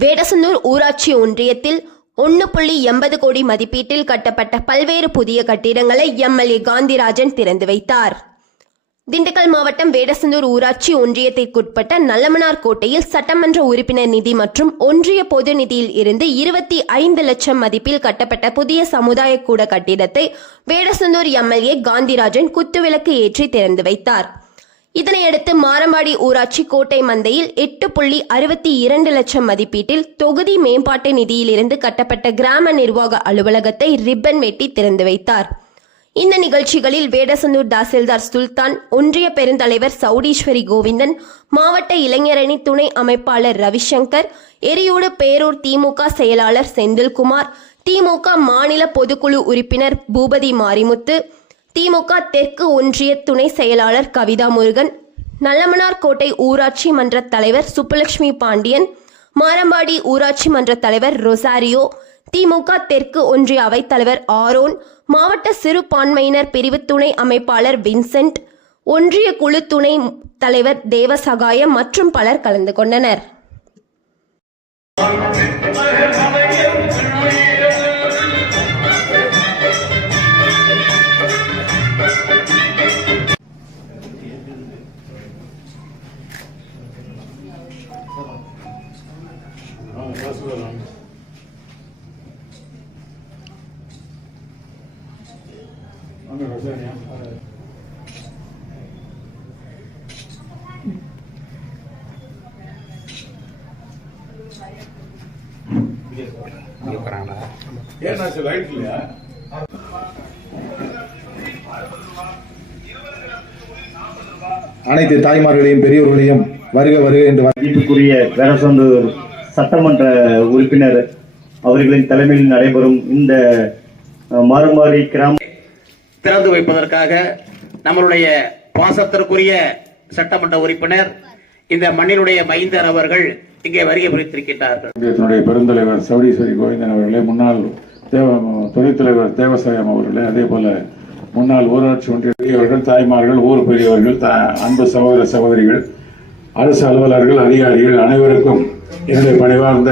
வேடசந்தூர் ஊராட்சி ஒன்றியத்தில் ஒன்று புள்ளி எண்பது கோடி மதிப்பீட்டில் கட்டப்பட்ட பல்வேறு புதிய கட்டிடங்களை எம்எல்ஏ காந்திராஜன் திறந்து வைத்தார். திண்டுக்கல் மாவட்டம் வேடசந்தூர் ஊராட்சி ஒன்றியத்திற்குட்பட்ட நல்லமனார் கோட்டையில் சட்டமன்ற உறுப்பினர் நிதி மற்றும் ஒன்றிய பொது நிதியில் இருந்து இருபத்தி ஐந்து லட்சம் மதிப்பில் கட்டப்பட்ட புதிய சமுதாய கூட கட்டிடத்தை வேடசந்தூர் எம்எல்ஏ காந்திராஜன் குத்துவிளக்கு ஏற்றி திறந்து வைத்தார். இதனையடுத்து மாரம்பாடி ஊராட்சி கோட்டை மந்தையில் எட்டு புள்ளி அறுபத்தி இரண்டு லட்சம் மதிப்பீட்டில் தொகுதி மேம்பாட்டு நிதியிலிருந்து கட்டப்பட்ட கிராம நிர்வாக அலுவலகத்தை ரிப்பன் வெட்டி திறந்து வைத்தார். இந்த நிகழ்ச்சிகளில் வேடசந்தூர் தாசில்தார் சுல்தான் ஒன்றிய பெருந்தலைவர் சௌடீஸ்வரி கோவிந்தன் மாவட்ட இளைஞரணி துணை அமைப்பாளர் ரவிசங்கர் எரியோடு பேரூர் திமுக செயலாளர் செந்தில்குமார் திமுக மாநில பொதுக்குழு உறுப்பினர் பூபதி மாரிமுத்து திமுக தெற்கு ஒன்றிய துணை செயலாளர் கவிதா முருகன் நல்லமனார் கோட்டை ஊராட்சி மன்ற தலைவர் சுப்புலட்சுமி பாண்டியன் மாரம்பாடி ஊராட்சி மன்ற தலைவர் ரொசாரியோ திமுக தெற்கு ஒன்றிய அவைத்தலைவர் ஆரோன் மாவட்ட சிறுபான்மையினர் பிரிவு துணை அமைப்பாளர் வின்சென்ட் ஒன்றிய குழு துணை தலைவர் தேவசகாயம் மற்றும் பலர் கலந்து கொண்டனர். லைட் இல்லையா? அனைத்து தாய்மார்களையும் பெரியோர்களையும் வருக வருக என்று வ- மதிப்புக்குரிய வேடசந்தூர் சட்டமன்ற உறுப்பினர் அவர்களின் தலைமையில் நடைபெறும் இந்த மாறுமாறி கிராம திறந்து வைப்பதற்காக நம்மளுடைய பாசத்திற்குரிய சட்டமன்ற உறுப்பினர் இந்த மண்ணினுடைய மைந்தர் அவர்கள் இங்கே வருகை புரித்திருக்கின்றார்கள் பெருந்தலைவர் சௌடீஸ்வரி கோவிந்தன் அவர்களே முன்னாள் தேவ துணைத் தலைவர் தேவசாயம் அவர்களே அதே போல முன்னாள் ஊராட்சி ஒன்றிய பெரியவர்கள் தாய்மார்கள் ஊர் பெரியவர்கள் தா- அன்பு சகோதர சகோதரிகள் அரசு அலுவலர்கள் அதிகாரிகள் அனைவருக்கும் என்னுடைய பணிவார்ந்த